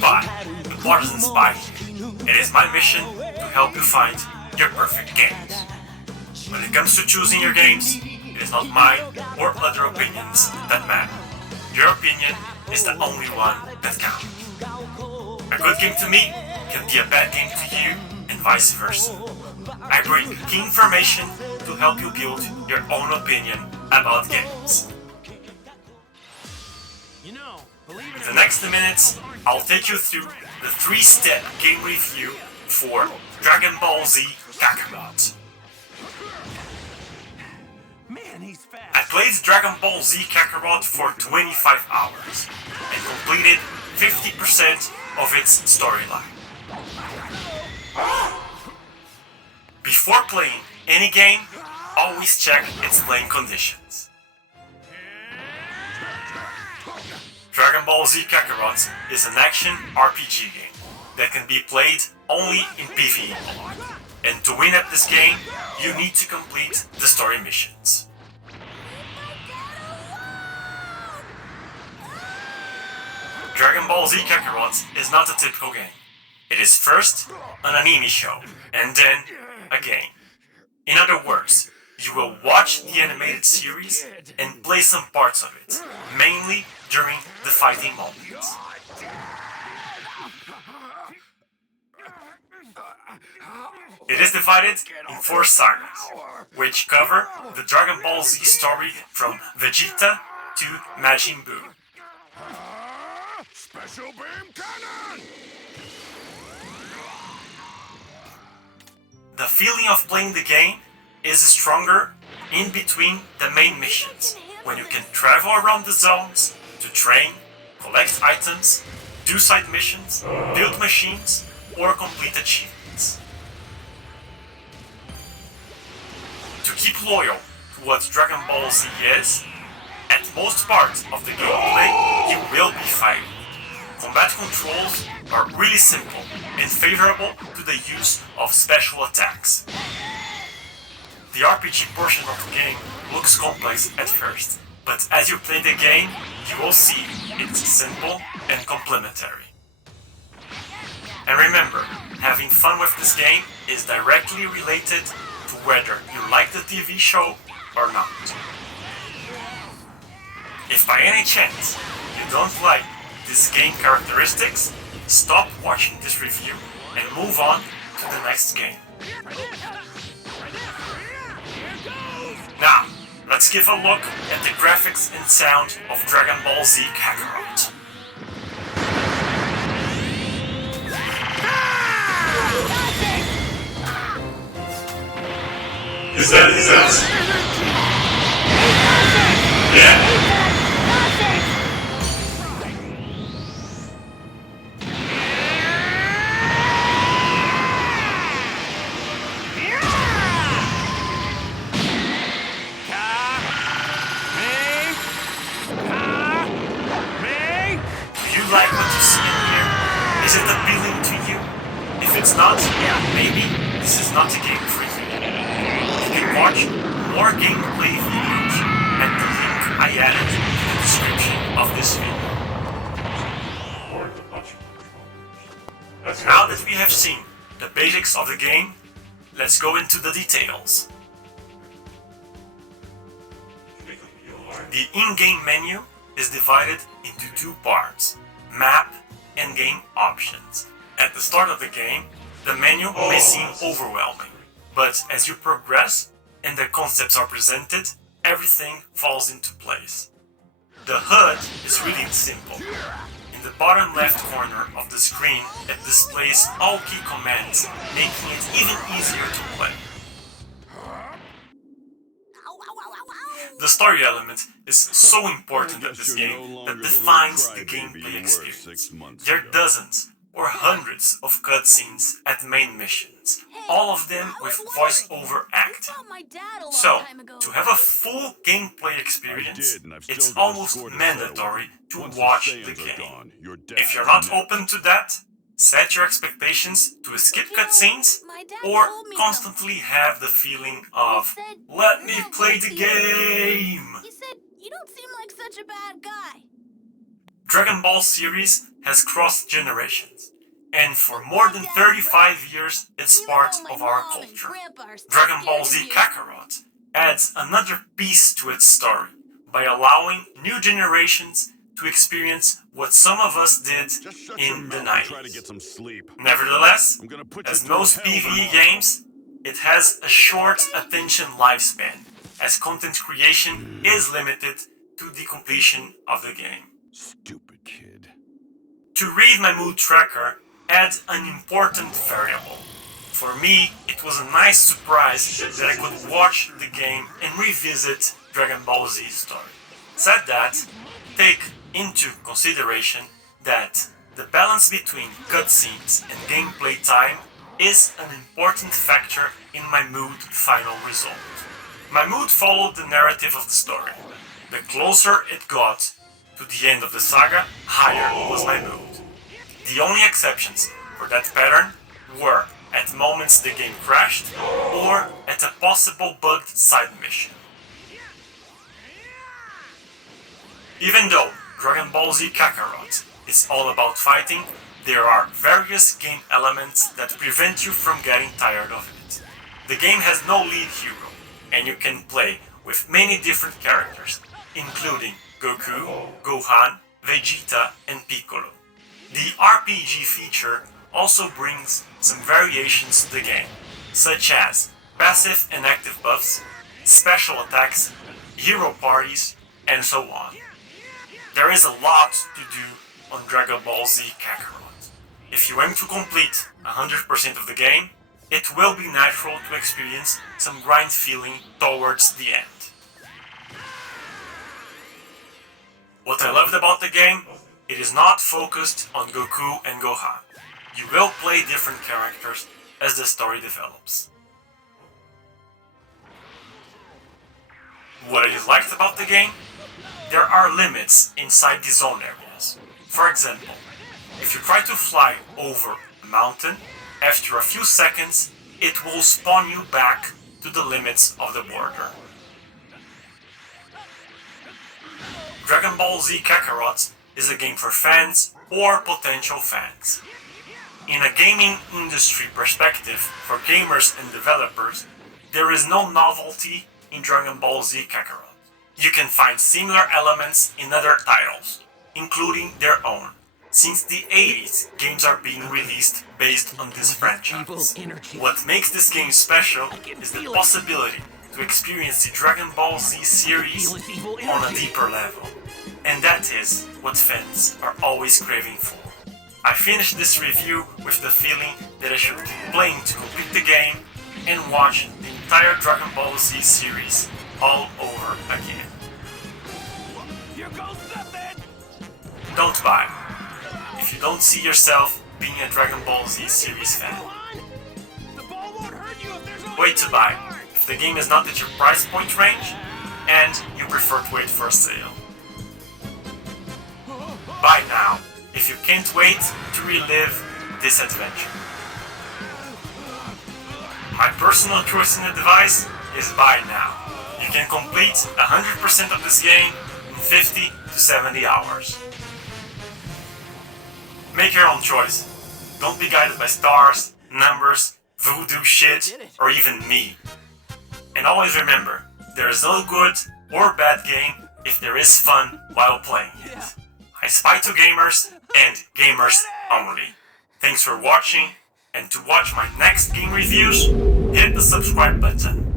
spy. The plot doesn't spy here. It is my mission to help you find your perfect games. When it comes to choosing your games, it is not mine or other opinions that matter. Your opinion is the only one that counts. A good game to me can be a bad game to you, and vice versa. I bring key information to help you build your own opinion about games. In the next minutes, I'll take you through the 3-step game review for Dragon Ball Z Kakarot. I played Dragon Ball Z Kakarot for 25 hours and completed 50% of its storyline. Before playing any game, always check its playing conditions. Dragon Ball Z Kakarot is an action RPG game that can be played only in PvE mode. And to win at this game, you need to complete the story missions. Dragon Ball Z Kakarot is not a typical game. It is first an anime show, and then a game. In other words, you will watch the animated series and play some parts of it, mainly during the fighting moments. It is divided in 4 sagas, which cover the Dragon Ball Z story from Vegeta to Majin Buu. Special beam cannon! The feeling of playing the game is stronger in between the main missions, when you can travel around the zones to train, collect items, do side missions, build machines, or complete achievements. To keep loyal to what Dragon Ball Z is, at most parts of the gameplay you will be fighting. Combat controls are really simple and favorable to the use of special attacks. The RPG portion of the game looks complex at first, but as you play the game, you will see it's simple and complementary. And remember, having fun with this game is directly related to whether you like the TV show or not. If by any chance you don't like these game characteristics, stop watching this review and move on to the next game. Now, let's give a look at the graphics and sound of Dragon Ball Z Kakarot. Is that? Yeah. Like what you see in here? Is it appealing to you? If it's not, maybe this is not a game for you. You can watch more gameplay videos at the link I added in the description of this video. Now that we have seen the basics of the game, let's go into the details. The in-game menu is divided into 2 parts. Map and game options. At the start of the game, the menu may seem overwhelming, but as you progress and the concepts are presented, everything falls into place. The HUD is really simple. In the bottom left corner of the screen, it displays all key commands, making it even easier to play. The story element is so important in this game that defines the gameplay experience. There are dozens or hundreds of cutscenes at main missions, all of them with voice-over acting. So, to have a full gameplay experience, it's almost mandatory to watch the game. If you're not open to that, set your expectations to skip cutscenes or constantly have the feeling of, let me play the game! You said you don't seem like such a bad guy. Dragon Ball series has crossed generations, and for more than 35 years it's part of our culture. Dragon Ball Z Kakarot adds another piece to its story by allowing new generations to experience what some of us did Just shut your in the mouth and try to 90s. get some sleep. Nevertheless, I'm gonna put you as through most hell PvE tomorrow. games, it has a short attention lifespan, as content creation is limited to the completion of the game. Stupid kid. To read my mood tracker adds an important variable. For me, it was a nice surprise that I could watch the game and revisit Dragon Ball Z's story. Said that, take into consideration that the balance between cutscenes and gameplay time is an important factor in my mood final result. My mood followed the narrative of the story. The closer it got to the end of the saga, higher was my mood. The only exceptions for that pattern were at moments the game crashed or at a possible bugged side mission. Even though Dragon Ball Z Kakarot is all about fighting, there are various game elements that prevent you from getting tired of it. The game has no lead hero, and you can play with many different characters, including Goku, Gohan, Vegeta, and Piccolo. The RPG feature also brings some variations to the game, such as passive and active buffs, special attacks, hero parties, and so on. There is a lot to do on Dragon Ball Z Kakarot. If you aim to complete 100% of the game, it will be natural to experience some grind feeling towards the end. What I loved about the game, it is not focused on Goku and Gohan. You will play different characters as the story develops. What I disliked about the game? There are limits inside the zone areas. For example, if you try to fly over a mountain, after a few seconds, it will spawn you back to the limits of the border. Dragon Ball Z Kakarot is a game for fans or potential fans. In a gaming industry perspective, for gamers and developers, there is no novelty in Dragon Ball Z Kakarot. You can find similar elements in other titles, including their own. Since the 80s, games are being released based on this franchise. What makes this game special is the possibility to experience the Dragon Ball Z series on a deeper level. And that is what fans are always craving for. I finished this review with the feeling that I should keep playing to complete the game and watch the entire Dragon Ball Z series all over again. Don't buy. If you don't see yourself being a Dragon Ball Z series fan. Wait to buy if the game is not at your price point range and you prefer to wait for a sale. Buy now if you can't wait to relive this adventure. My personal choice and advice is buy now. You can complete 100% of this game in 50 to 70 hours. Make your own choice. Don't be guided by stars, numbers, voodoo shit, or even me. And always remember, there is no good or bad game if there is fun while playing it. I spy to gamers and gamers only. Thanks for watching, and to watch my next game reviews, hit the subscribe button.